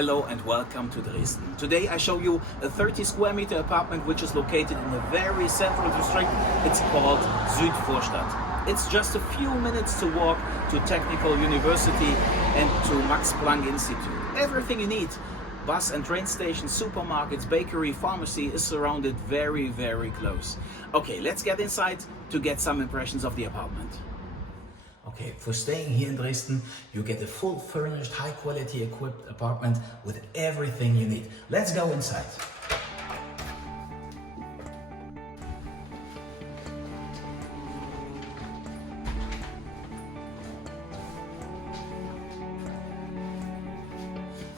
Hello and welcome to Dresden. Today I show you a 30 square meter apartment which is located in a very central district. It's called Südvorstadt. It's just a few minutes to walk to Technical University and to Max-Planck-Institut. Everything you need, bus and train stations, supermarkets, bakery, pharmacy is surrounded very close. Okay, let's get inside to get some impressions of the apartment. Okay, for staying here in Dresden, you get a full furnished, high quality equipped apartment with everything you need. Let's go inside.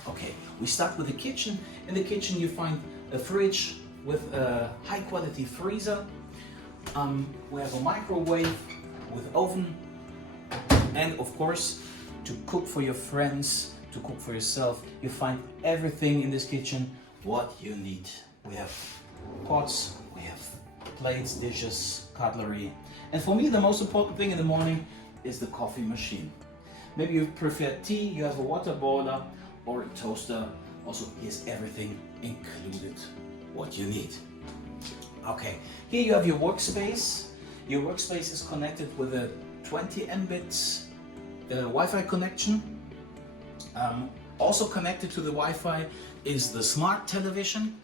Okay, we start with the kitchen. In the kitchen you find a fridge with a high quality freezer. We have a microwave with oven. And of course, to cook for your friends, to cook for yourself, you find everything in this kitchen what you need. We have pots, we have plates, dishes, cutlery. And for me, the most important thing in the morning is the coffee machine. Maybe you prefer tea, you have a water boiler or a toaster. Also, here's everything included, what you need. Okay, here you have your workspace. Your workspace is connected with a 20 Mbit Wi-Fi connection. Also connected to the Wi-Fi is the smart television.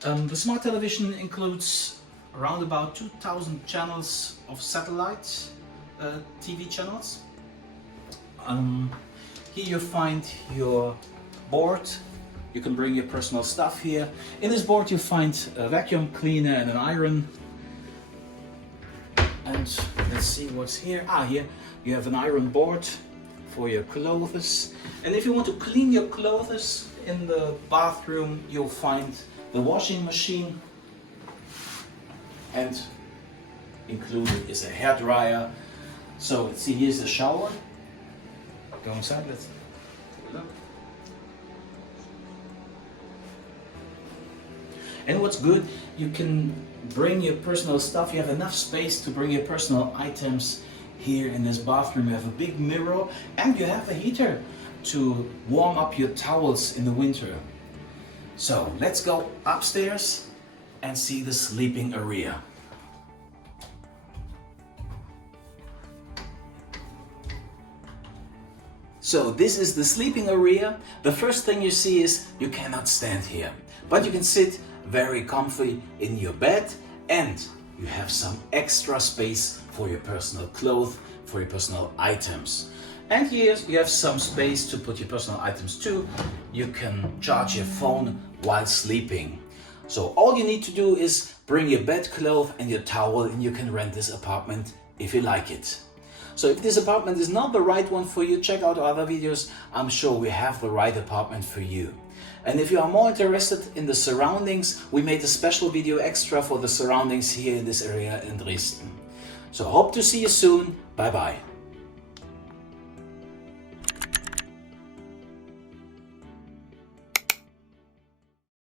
The smart television includes around about 2000 channels of satellite TV channels. Here you find your board. You can bring your personal stuff here. In this board you find a vacuum cleaner and an iron. And let's see what's here. Here you have an iron board for your clothes. And if you want to clean your clothes in the bathroom, you'll find the washing machine. And included is a hairdryer. So let's see, here's the shower. Go inside, let's look. And what's good, you can bring your personal stuff. You have enough space to bring your personal items here in this bathroom. You have a big mirror and you have a heater to warm up your towels in the winter. So let's go upstairs and see the sleeping area. So this is the sleeping area. The first thing you see is you cannot stand here, but you can sit very comfy in your bed, and you have some extra space for your personal clothes, for your personal items. And here you have some space to put your personal items too. You can charge your phone while sleeping. So all you need to do is bring your bedclothes and your towel, and you can rent this apartment if you like it. So if this apartment is not the right one for you, check out our other videos. I'm sure we have the right apartment for you. And if you are more interested in the surroundings, we made a special video extra for the surroundings here in this area in Dresden. So hope to see you soon. Bye bye.